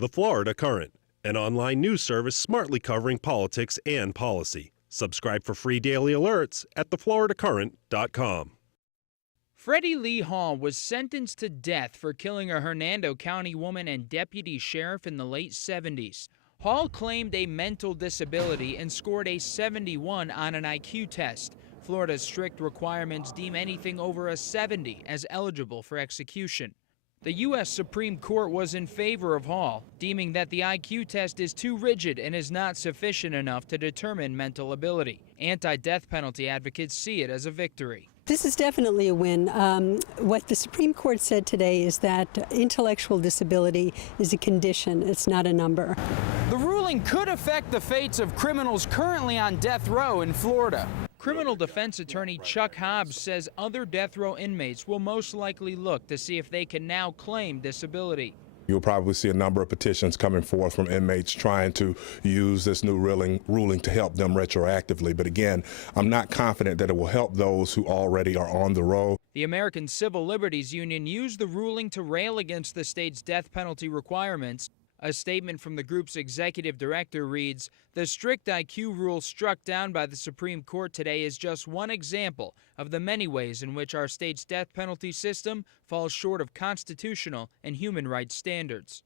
The Florida Current, an online news service smartly covering politics and policy. Subscribe for free daily alerts at thefloridacurrent.com. Freddie Lee Hall was sentenced to death for killing a Hernando County woman and deputy sheriff in the late 70s. Hall claimed a mental disability and scored a 71 on an IQ test. Florida's strict requirements deem anything over a 70 as eligible for execution. The U.S. Supreme Court was in favor of Hall, deeming that the IQ test is too rigid and is not sufficient enough to determine mental ability. Anti-death penalty advocates see it as a victory. This is definitely a win. What the Supreme Court said today is that intellectual disability is a condition, it's not a number. The ruling could affect the fates of criminals currently on death row in Florida. Criminal defense attorney Chuck Hobbs says other death row inmates will most likely look to see if they can now claim disability. You'll probably see a number of petitions coming forth from inmates trying to use this new ruling to help them retroactively. But again, I'm not confident that it will help those who already are on the roll. The American Civil Liberties Union used the ruling to rail against the state's death penalty requirements. A statement from the group's executive director reads, "The strict IQ rule struck down by the Supreme Court today is just one example of the many ways in which our state's death penalty system falls short of constitutional and human rights standards."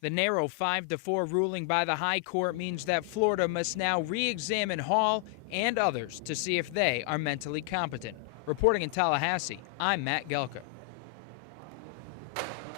The narrow 5-4 ruling by the High Court means that Florida must now re-examine Hall and others to see if they are mentally competent. Reporting in Tallahassee, I'm Matt Gelka.